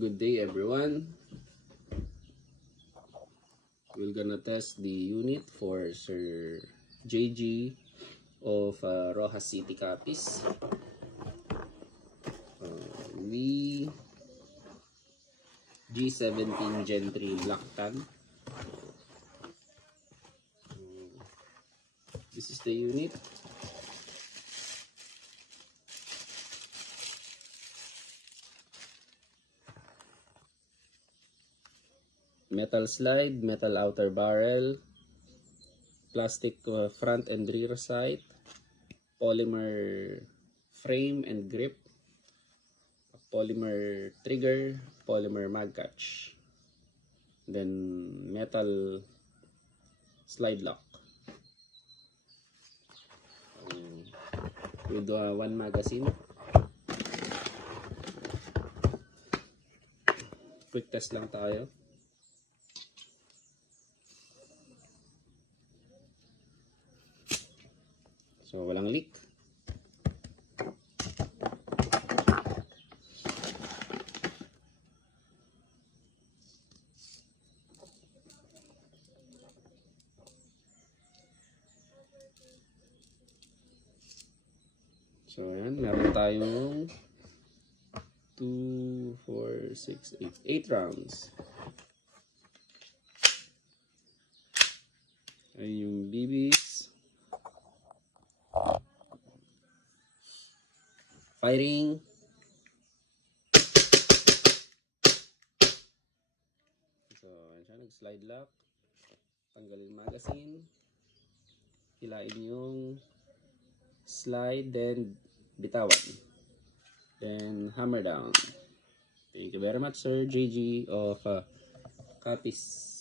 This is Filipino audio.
Good day everyone. We're gonna test the unit for Sir JG of Rojas City Capiz. The G17 Gen 3 Black Tag. This is the unit. Metal slide, metal outer barrel, plastic front and rear sight, polymer frame and grip, polymer trigger, polymer mag catch, then metal slide lock with one magazine. Quick test lang tayo. So, walang leak. So, ayan. Meron tayong 2, 4, 6, 8 rounds. Ayan yung BBs. Firing. So, ayan siya, nag-slide lock. Tanggalin magazine. Hilain yung slide, then bitawan. Then hammer down. Thank you very much, Sir JG of Capiz.